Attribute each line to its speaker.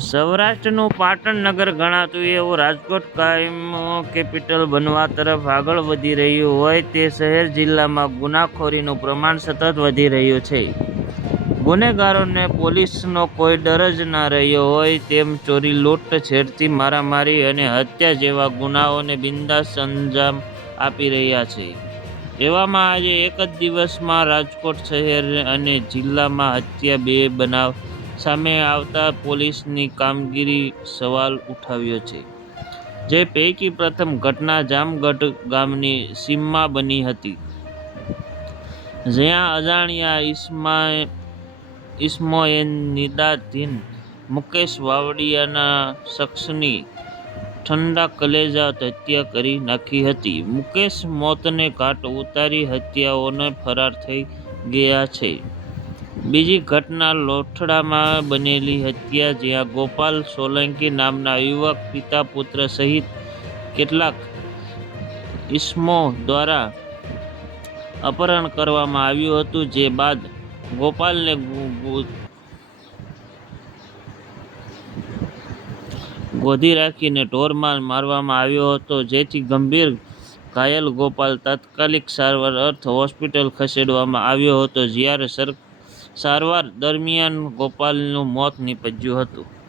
Speaker 1: સૌરાષ્ટ્રનું પાટણ નગર ગણાતું એવું રાજકોટ કાયમ કેપિટલ બનવા તરફ આગળ વધી રહ્યું હોય તે શહેર જિલ્લામાં ગુનાખોરીનું પ્રમાણ સતત વધી રહ્યું છે. ગુનેગારોને પોલીસનો કોઈ ડર જ ના રહ્યો હોય તેમ ચોરી લૂંટ, છેડતી મારામારી અને હત્યા જેવા ગુનાઓને બિંદાસ અંજામ આપી રહ્યા છે. એવામાં આજે એક જ દિવસમાં રાજકોટ શહેર અને જિલ્લામાં હત્યા બે બનાવ સામે આવતા પોલીસની કામગીરી સવાલ ઉઠાવ્યો છે, જે પૈકી પ્રથમ ઘટના જામગઢ ગામની સીમમાં બની હતી. જ્યાં અજાણ્યા ઈસમા ઇસ્મોએન નિદાધીન મુકેશ વાવડિયાના શખ્સની ઠંડા કલેજાત હત્યા કરી નાખી હતી. મુકેશ મોતને ઘાટ ઉતારી હત્યાઓને ફરાર થઈ ગયા છે. બીજી ઘટના લોથડામાં બનેલી હત્યા, જ્યાં ગોપાલ સોલંકી નામના યુવક, પિતા, પુત્ર સહિત કેટલાક ઈસમો દ્વારા અપહરણ કરવામાં આવ્યું હતું, જે બાદ ગોપાલને ગોધી રાખીને ઢોરમાર મારવામાં આવ્યો હતો, જેથી ગંભીર ઘાયલ ગોપાલ તાત્કાલિક સારવાર અર્થ હોસ્પિટલ ખસેડવામાં આવ્યો હતો. જ્યારે સર સારવાર દરમિયાન ગોપાલનું મોત નિપજ્યું હતું.